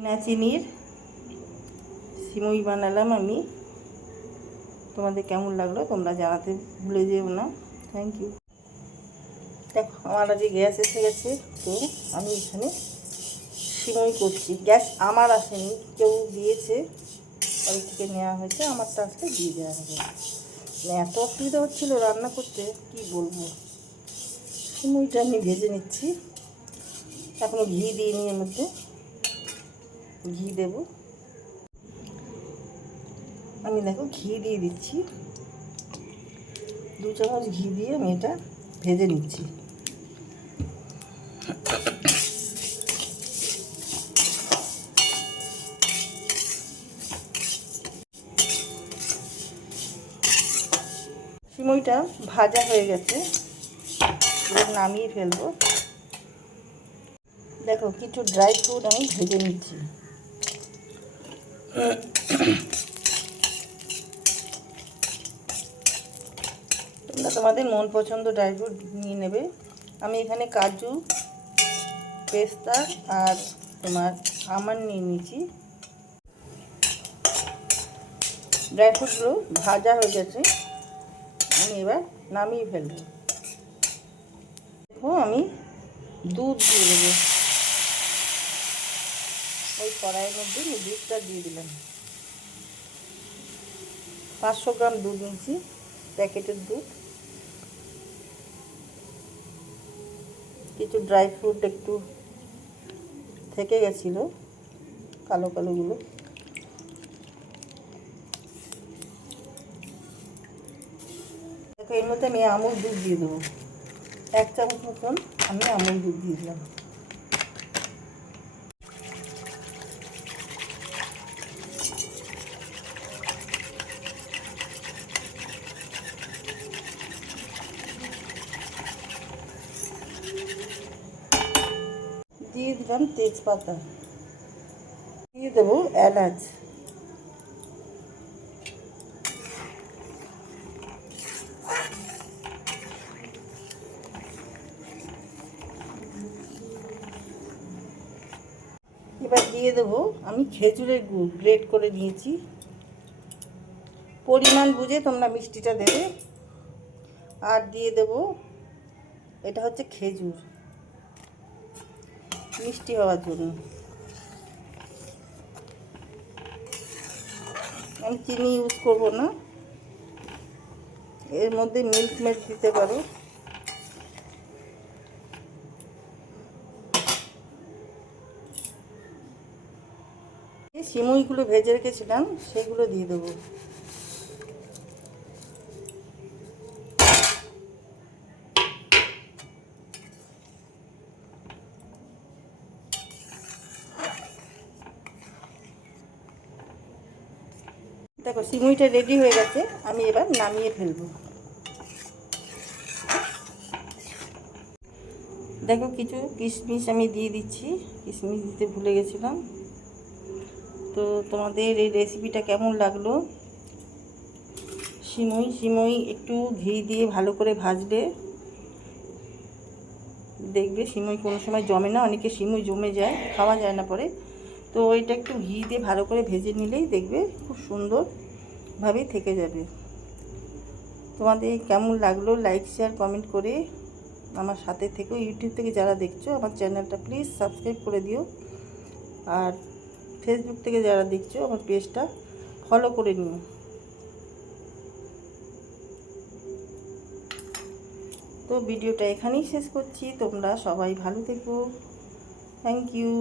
বিনা চিনির সিমুই বানালাম আমি। তোমাদের কেমন লাগলো তোমরা জানাতে ভুলে যেও না। Thank you. দেখো আমার আজকে গ্যাস এসে গেছে, তো আমি এখানে সিমুই করছি। গ্যাস আমার আসেনি, কেউ দিয়েছে, বাড়ি থেকে নেওয়া হয়েছে, আমারটা আসলে দিয়ে দেওয়া হবে। এত অসুবিধা হচ্ছিলো রান্না করতে, কি বলবো। সিমুইটা আমি ভেজে নিচ্ছি, এখনও ঘি দিইনি, এর মধ্যে ঘি দেব। আমি দেখো ঘি দিয়ে দিচ্ছি, 2 চামচ ঘি দিয়ে আমি এটা ভেজে নিচ্ছি। সিমুইটা ভাজা হয়ে গেছে, এবার নামিয়ে ফেলবো। দেখো কিছু ড্রাই ফ্রুট আমি ভেজে নিচ্ছি। তোমরা তোমাদের মন পছন্দ ড্রাই ফ্রুট নিয়ে নেবে। আমি এখানে কাজু, পেস্তা আর তোমার আমন্ড নিয়ে নিয়েছি। ড্রাই ফ্রুটগুলো ভাজা হয়ে গেছে, আমি এবার নামিয়ে ফেলবো। দেখো আমি দুধ দিয়ে দেবো, ওই কড়াইয়ের মধ্যে আমি দুধটা দিয়ে দিলাম। 500 গ্রাম দুধ নিয়েছি, প্যাকেটের দুধ। কিছু ড্রাই ফ্রুট একটু থেকে গেছিলো, কালো কালোগুলো। দেখো এর মধ্যে আমি আমুল দুধ দিয়ে দেবো, 1 চামচ মতন আমি আমুল দুধ দিয়ে দিলাম। দিয়ে দিলাম তেজপাতা, দিয়ে দেবো এলাচ, এবার দিয়ে দেবো আমি খেজুরের গুড় গ্রেট করে নিয়েছি। পরিমাণ বুঝে তোমরা মিষ্টিটা দেবে। আর দিয়ে দেবো, এটা হচ্ছে খেজুর, মিষ্টি হওয়ার জন্য। আমি চিনি ইউজ করব না, এর মধ্যে মিল্ক মেড দিতে পারো। সিমুইগুলো ভেজে রেখেছিলাম সেগুলো দিয়ে দেবো। দেখো সিমুইটা রেডি হয়ে গেছে, আমি এবার নামিয়ে ফেলবো। দেখো কিছু কিশমিশ আমি দিয়ে দিচ্ছি, কিশমিশ দিতে ভুলে গেছিলাম। তো তোমাদের এই রেসিপিটা কেমন লাগলো? সিমুই একটু ঘি দিয়ে ভালো করে ভাজলে দেখবে সিমুই কোনো সময় জমে না, অনেকে সিমুই জমে যায়, খাওয়া যায় না পরে। তো এটা একটু ঘি দিয়ে ভালো করে ভেজে নিলেই দেখবে খুব সুন্দরভাবেই থেকে যাবে। তোমাদের কেমন লাগলো লাইক শেয়ার কমেন্ট করে আমার সাথে থেকো। ইউটিউব থেকে যারা দেখছো আমার চ্যানেলটা প্লিজ সাবস্ক্রাইব করে দিও, আর ফেসবুক থেকে যারা দেখছো আমার পেজটা ফলো করে নিও। তো ভিডিওটা এখানেই শেষ করছি, তোমরা সবাই ভালো থেকো। Thank you.